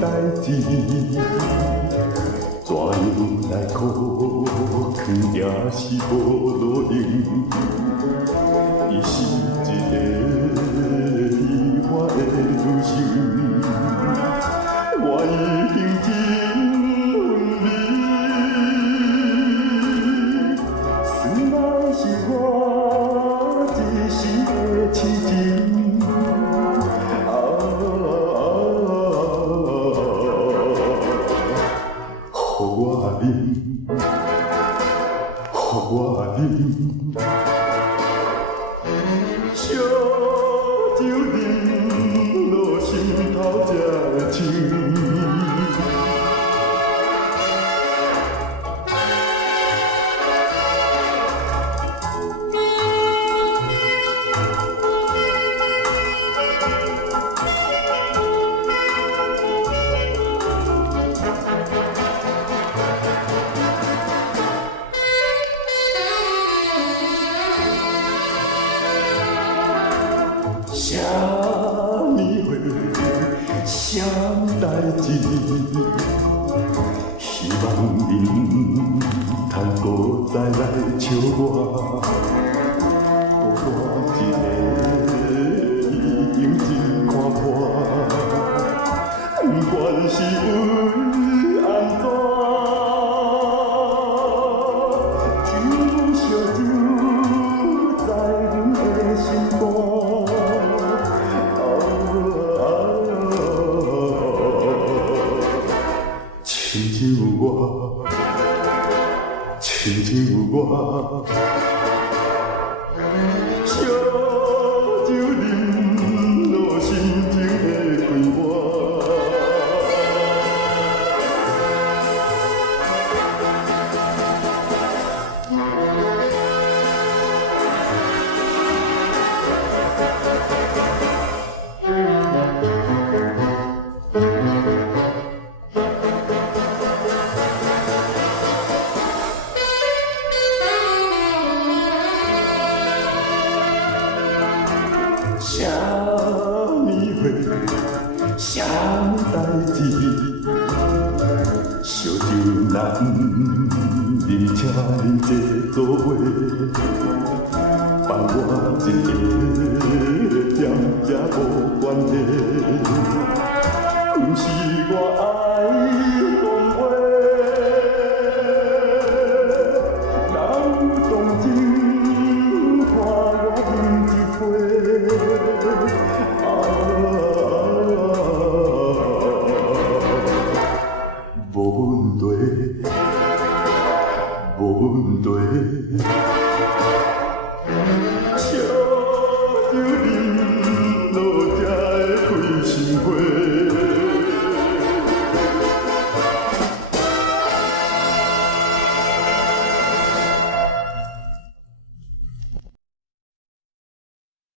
代志，怎样来哭？去也是无路用。伊是一个离我的女性，我已经真分离。虽然是我一时的痴情。我啉，我啉，烧酒啉落心头才会清。啥物话，啥代志，希望恁通搁再来笑我，孤单一个已经真看破，不管是为安怎，酒烧酒在阮的心肝。亲像我，亲像我，烧酒啉落心情的快活。啥物话，啥代志，烧酒难啉，请恁坐做伙，放我一个点也无关系。